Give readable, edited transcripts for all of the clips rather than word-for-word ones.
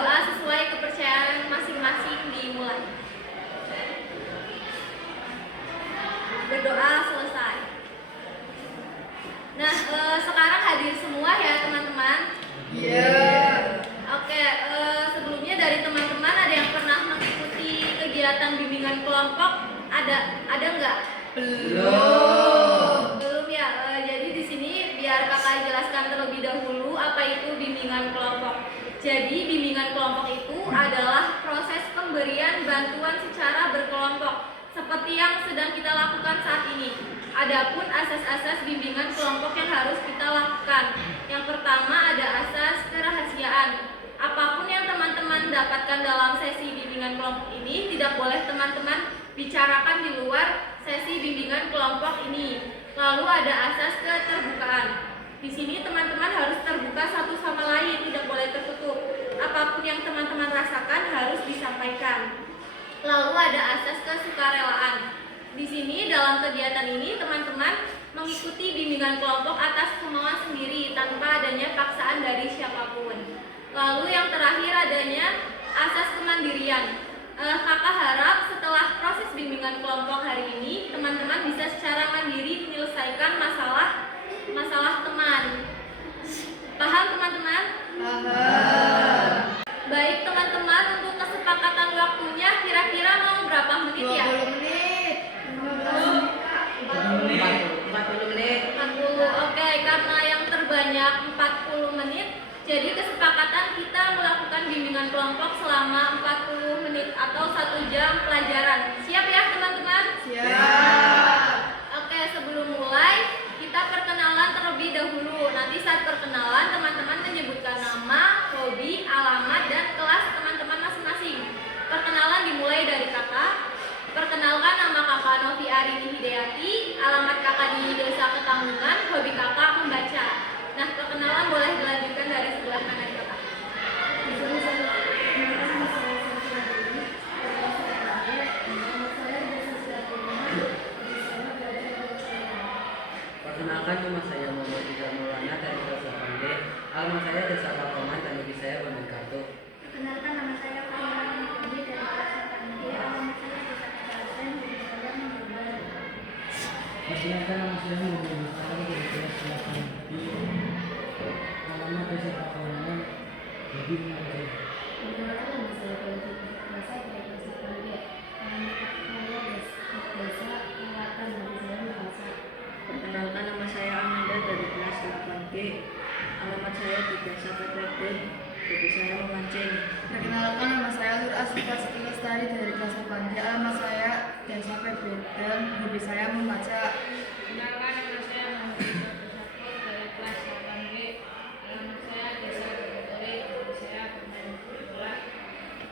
berdoa sesuai kepercayaan masing-masing dimulai. Berdoa selesai. Nah, sekarang hadir semua ya teman-teman. Oke, sebelumnya dari teman-teman ada yang pernah mengikuti kegiatan bimbingan kelompok? Ada nggak? Belum ya. Jadi di sini biar kakak jelaskan terlebih dahulu apa itu bimbingan kelompok. Jadi bimbingan kelompok itu adalah proses pemberian bantuan secara berkelompok seperti yang sedang kita lakukan saat ini. Adapun asas-asas bimbingan kelompok yang harus kita lakukan. Yang pertama ada asas kerahasiaan. Apapun yang teman-teman dapatkan dalam sesi bimbingan kelompok ini tidak boleh teman-teman bicarakan di luar sesi bimbingan kelompok ini. Lalu ada asas keterbukaan. Di sini teman-teman harus terbuka satu sama lain, tidak boleh tertutup. Apapun yang teman-teman rasakan harus disampaikan. Lalu ada asas kesukarelaan. Di sini dalam kegiatan ini teman-teman mengikuti bimbingan kelompok atas kemauan sendiri tanpa adanya paksaan dari siapapun. Lalu yang terakhir adanya asas kemandirian. Kakak harap setelah proses bimbingan kelompok hari ini teman-teman bisa secara mandiri menyelesaikan masalah teman. Paham teman-teman? Paham. Baik teman-teman, untuk kesepakatan waktunya kira-kira mau berapa menit ya? 40 menit. 40. Oke, karena yang terbanyak 40 menit, jadi kesepakatan kita melakukan bimbingan kelompok selama 40 menit atau 1 jam pelajaran. Siap ya teman-teman? Siap. Oke, sebelum mulai kita perkenalan terlebih dahulu. Nanti saat perkenalan teman-teman menyebutkan nama, hobi, alamat, dan kelas teman-teman masing-masing. Perkenalan dimulai dari kakak. Perkenalkan, nama kakak Novi Arini Hidayati, alamat kakak di Desa Ketanggungan, hobi kakak membaca. Nah, perkenalan boleh dilanjutkan dari sebelah kanan kakak. Perkenalkan, nama saya Muhammad Ida Maulana dari kelas 8B. Alamat saya Desa Pakoman dan hobi saya bermain kartu. Perkenalkan, nama saya Fahira Nurani dari kelas 8B. Alamat saya Desa Kabupaten, hobi saya menggambar. Perkenalkan, nama saya Muhammad Mustafa dari kelas 8B. Alamat Desa Pakoman, hobi mengajar. Perkenalkan, nama saya Fahira Nurani dari kelas 8B. Alamat saya Desa Kelatan, hobi saya membaca. Perkenalkan, nama saya Amanda dari kelas 8B. Alamat saya di Desa Petreden, hobi saya memancing. Perkenalkan, nama saya Nur Asifah Siti Lestari dari kelas 8B. Alamat saya Desa Petreden, hobi saya membaca. Perkenalkan, nama saya Muhammad Rizal Pusako dari kelas 8B. Alamat saya Desa Bogori, hobi saya bermain bola.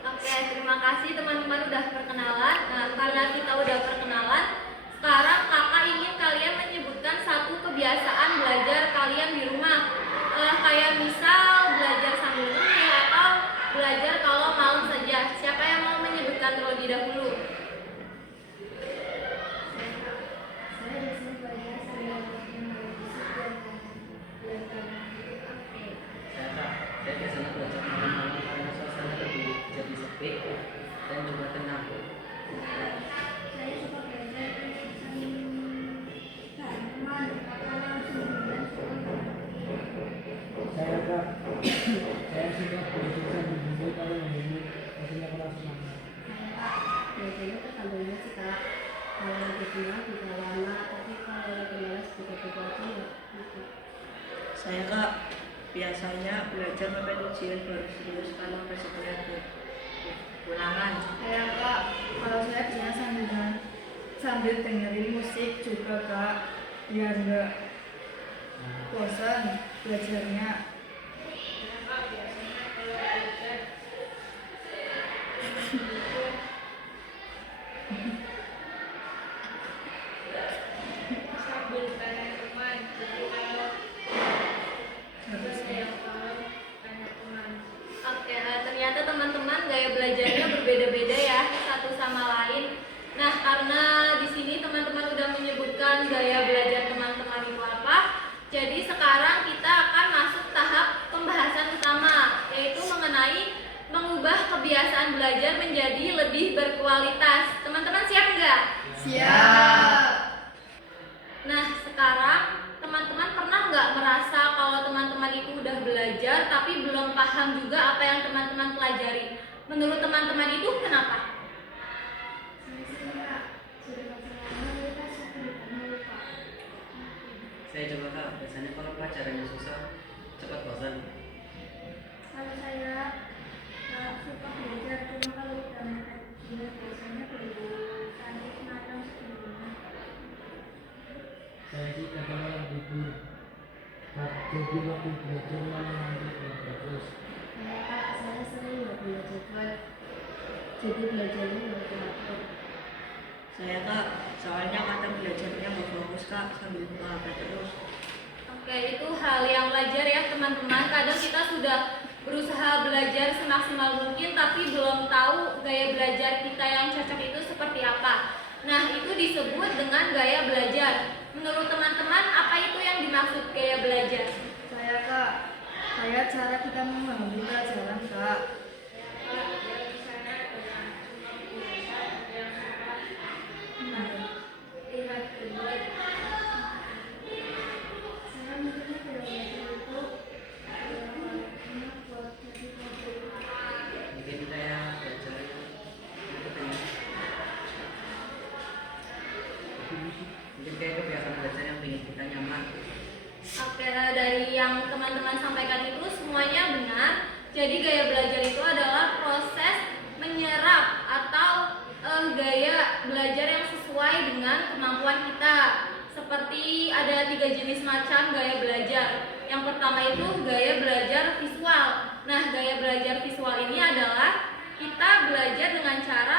Oke, terima kasih teman-teman udah perkenalan. Nah, karena kita udah perkenalan, sekarang kakak ingin kalian menyebutkan satu kebiasaan belajar kalian di rumah. Kayak misal belajar sambil ngemil atau belajar kalau malam saja. Siapa yang mau menyebutkan terlebih dahulu? Saya biasanya belajar sambil mendengar musik dan belajar. Saya biasanya belajar malam-malam karena suasana lebih jadi sepi dan juga tenang. Saya suka belajar sambil teman karena sebenarnya Saya suka belajar sambil duduk kalau mendengar maksudnya kelas semangat. biasanya tuh sambil musik kak. Kalau lagi senang bisa lama, tapi kalau lagi malas tiba-tiba aja ya gitu. Saya Kak, biasanya belajar sampai ujian baru serius kalau besoknya ulangan. Saya Kak, kalau saya biasanya sambil dengerin musik juga Kak, biar nggak bosan belajarnya. Kenapa biasanya kalau belajar sambil tanya teman, jadi kalau saya yang paham tanya teman. Oke, ternyata teman-teman gaya belajarnya berbeda-beda ya satu sama lain. Nah, karena di sini teman-teman udah menyebutkan gaya belajar teman-teman itu apa, jadi sekarang kita akan masuk tahap pembahasan utama, yaitu mengenai mengubah kebiasaan belajar menjadi lebih berkualitas. Teman-teman siap nggak? Siap. Nah, sekarang teman-teman pernah nggak merasa kalau teman-teman itu udah belajar tapi belum paham juga apa yang teman-teman pelajari? Menurut teman-teman itu kenapa? Saya coba kak, biasanya kalau pelajarannya susah cepat bosan. Kalau saya suka belajar, cuma kalau udah mepet biasanya baru nanti malam sebelumnya. Saya sih kadang malam tidur. Jadi waktu belajar malah nanti kurang bagus. Saya sering nggak punya jadwal, jadi belajarnya nggak teratur. Saya kak, soalnya kadang belajarnya nggak fokus kak, sambil buka HP terus. Oke, itu hal yang wajar ya teman-teman. Kadang kita sudah berusaha belajar semaksimal mungkin tapi belum tahu gaya belajar kita yang cocok itu seperti apa. Nah, itu disebut dengan gaya belajar. Menurut teman-teman, apa itu yang dimaksud gaya belajar? Saya kak, saya cara kita memahami pelajaran kak. Saya mikirnya kalau belajar itu buat jadi pelajar. Mungkin saya belajar itu pengen mungkin kayak kebiasaan belajar yang bikin kita nyaman. Oke, dari yang teman-teman sampaikan itu semuanya benar. Jadi gaya belajar itu adalah proses menyerap atau gaya belajar yang sesuai dengan kemampuan kita. Seperti ada 3 jenis macam gaya belajar. Yang pertama itu gaya belajar visual. Nah, gaya belajar visual ini adalah kita belajar dengan cara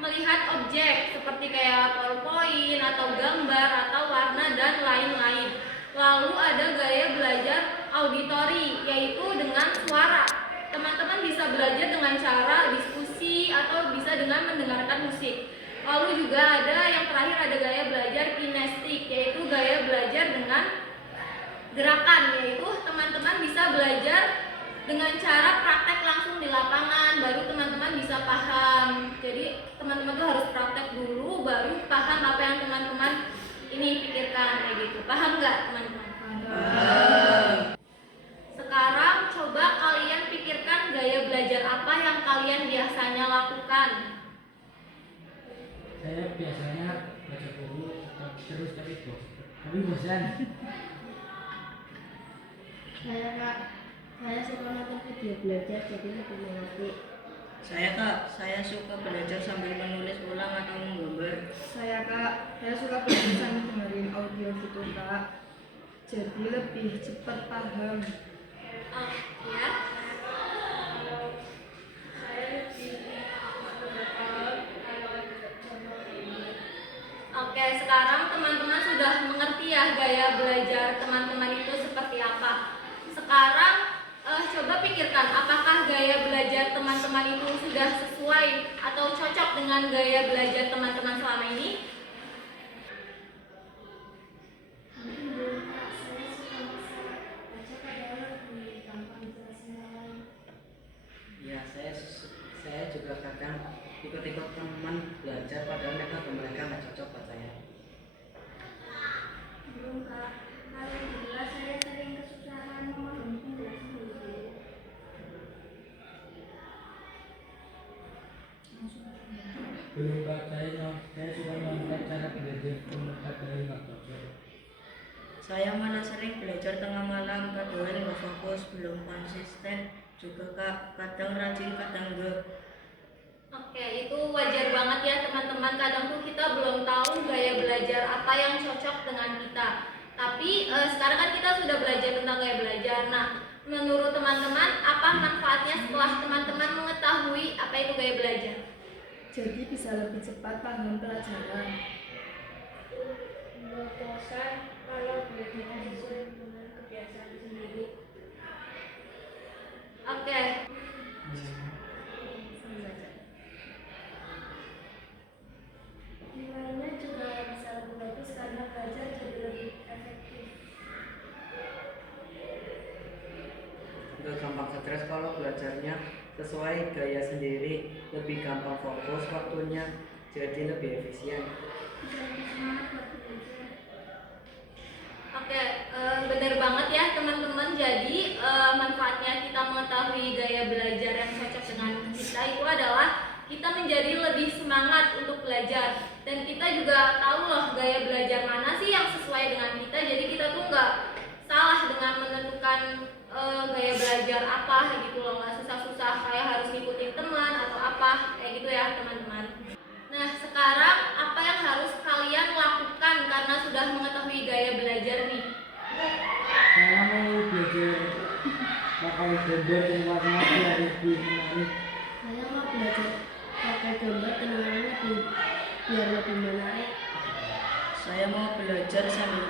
melihat objek seperti kayak PowerPoint atau gambar atau warna dan lain-lain. Lalu ada gaya belajar auditori, yaitu dengan suara. Teman-teman bisa belajar dengan cara diskusi atau bisa dengan mendengarkan musik. Lalu juga ada yang terakhir ada gaya belajar kinestik, yaitu gaya belajar dengan gerakan, yaitu teman-teman bisa belajar dengan cara praktek langsung di lapangan, baru teman-teman bisa paham. Jadi teman-teman tuh harus praktek dulu, baru paham apa yang teman-teman ini pikirkan kayak gitu. Paham nggak teman-teman? Sekarang coba kalian pikirkan gaya belajar apa yang kalian biasanya lakukan. Saya biasanya baca buku terus tapi bosan. Saya suka nonton video belajar jadi lebih mengerti. Saya kak, saya suka belajar sambil menulis ulang atau menggambar. Saya kak, saya suka belajar sambil dengerin audio gitu kak. Jadi lebih cepat paham. Ya. Oke, sekarang teman-teman sudah mengerti ya gaya belajar teman-teman itu seperti apa. Sekarang coba pikirkan apakah gaya belajar teman-teman itu sudah sesuai atau cocok dengan gaya belajar teman-teman selama ini? Saya suka baca padahal lebih gampang jelasin yang lain. Ya, saya juga kadang ikut-ikut teman belajar padahal mereka nggak cocok buat saya. Belum kak, kalau jelas saya sering kesusahan memahami penjelasan guru. Belum kak, saya suka nonton cara belajar tempat dari nggak cocok. Saya malah sering belajar tengah malam, kadang nggak fokus, belum konsisten. Juga kak, kadang rajin, kadang enggak. Oke, itu wajar banget ya teman-teman. Kadang tuh kita belum tahu gaya belajar apa yang cocok dengan kita. Tapi sekarang kan kita sudah belajar tentang gaya belajar. Nah, menurut teman-teman, apa manfaatnya setelah teman-teman mengetahui apa itu gaya belajar? Jadi bisa lebih cepat paham pelajaran. Nggak bosan kalau belajarnya sesuai dengan kebiasaan sendiri. Oke. Nilainya juga bisa lebih bagus karena belajar jadi lebih efektif. Nggak gampang stres kalau belajarnya sesuai gaya sendiri, lebih gampang fokus waktunya, jadi lebih efisien. Oke, benar banget ya teman-teman. Jadi manfaatnya kita mengetahui gaya belajar yang cocok dengan kita itu adalah kita menjadi lebih semangat untuk belajar, dan kita juga tahu loh gaya belajar mana sih yang sesuai dengan kita. Jadi kita tuh nggak salah dengan menentukan gaya belajar apa gitu loh, nggak susah-susah kayak harus ngikutin teman atau apa kayak gitu ya teman-teman. Nah, sekarang apa yang harus kalian lakukan karena sudah mengetahui gaya belajar nih? Saya mau belajar pakai gambar dan warna biar lebih menarik. Saya mau belajar pakai gambar dan warnanya biar lebih menarik. Saya mau belajar sambil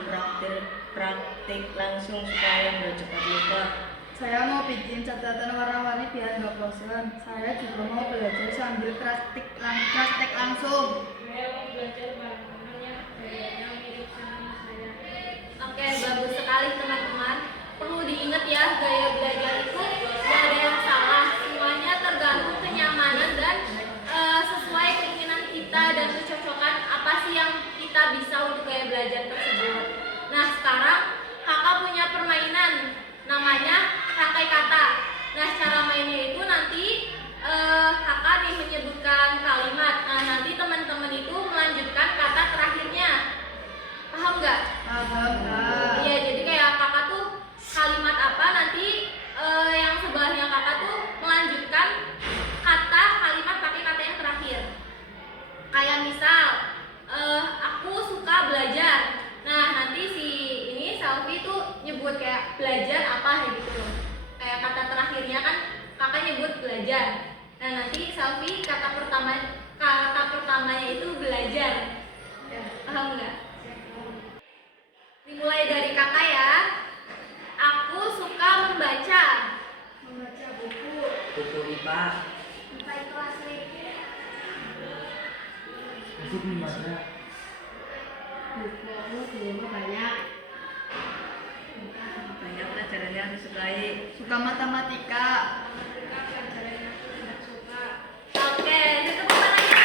praktik langsung supaya nggak cepat lupa. Saya mau bikin catatan warna-warni biar nggak bosan. Saya juga mau belajar sambil praktek langsung. Saya mau belajar bareng teman yang gayanya mirip sama saya. Oke, bagus sekali teman-teman. Perlu diingat ya, gaya belajar itu gak ada yang salah. Semuanya tergantung kenyamanan dan sesuai keinginan kita dan kecocokan apa sih yang kita bisa untuk gaya belajar tersebut. Nah, sekarang kakak punya permainan namanya rangkai kata. Nah, cara mainnya itu nanti kakak nih menyebutkan kalimat. Nah, nanti teman-teman itu melanjutkan kata terakhirnya. Paham nggak? Paham. Iya, jadi kayak kakak tuh kalimat apa nanti yang sebelahnya kakak tuh melanjutkan kata kalimat pakai kata yang terakhir. Kayak misal aku suka belajar. Nah, nanti si ini Selfie tuh nyebut kayak belajar apa gitu. Kayak kata terakhirnya kan kakak nyebut belajar. Nah, nanti Selfie kata pertamanya itu belajar. Paham nggak? Dimulai dari kakak ya. Aku suka membaca. Membaca buku. Buku IPA. Entah itu asli. Asik membaca. Buku di rumah banyak. Banyak pelajaran yang disukai. Suka matematika. Mereka pelajaran yang aku tidak suka. Oke, tepuk tangannya.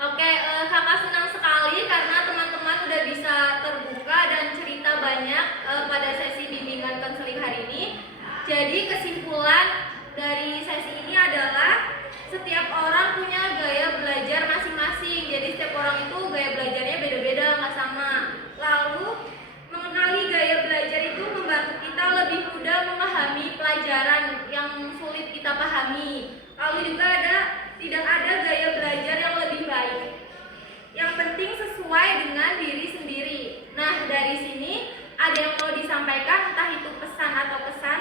Oke, kakak senang sekali karena teman-teman udah bisa terbuka dan cerita banyak pada sesi bimbingan konseling hari ini. Jadi kesimpulan dari sesi ini adalah setiap orang punya gaya belajar masing-masing. Jadi setiap orang itu gaya belajarnya beda-beda, nggak sama. Lalu mengenali gaya belajar itu membantu kita lebih mudah memahami pelajaran yang sulit kita pahami. Lalu juga tidak ada gaya belajar yang lebih baik. Yang penting sesuai dengan diri sendiri. Nah, dari sini ada yang mau disampaikan, entah itu pesan atau kesan.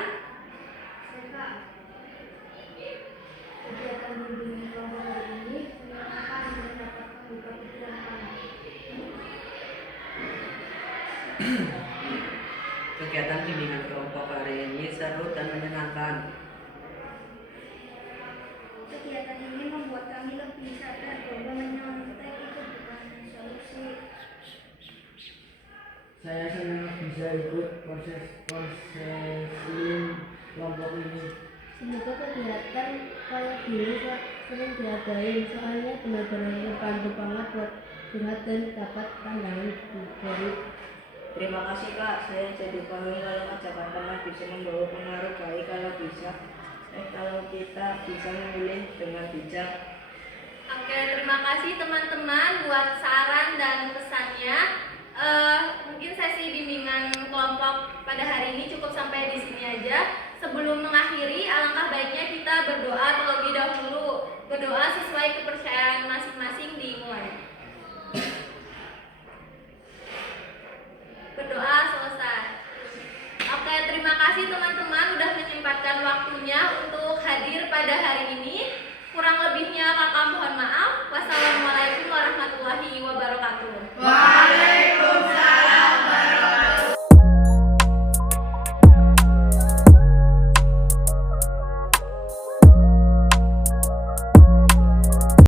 Kegiatan bimbingan kelompok hari ini menyenangkan dan dapat membuka pikiran kami. Kegiatan bimbingan kelompok hari ini seru dan menyenangkan. Kegiatan ini membuat kami lebih sadar bahwa menyontek itu bukan solusi. Saya senang bisa ikut proses konseling kelompok ini. Semoga kegiatan kayak gini sering diadain, soalnya benar-benar membantu banget buat curhat dan dapat pandangan baru. Terima kasih Kak, saya jadi paham kalau ajakan teman bisa membawa pengaruh baik kalau kita bisa memilih dengan bijak. Oke, terima kasih teman-teman buat saran dan pesannya. Mungkin sesi bimbingan kelompok pada hari ini cukup sampai di sini aja. Sebelum mengakhiri, alangkah baiknya kita berdoa terlebih dahulu. Berdoa sesuai kepercayaan masing-masing dimulai. Berdoa selesai. Oke, terima kasih teman-teman udah menyempatkan waktunya untuk hadir pada hari ini. Kurang lebihnya kakak mohon maaf. Wassalamualaikum warahmatullahi wabarakatuh. Waalaikumsalam.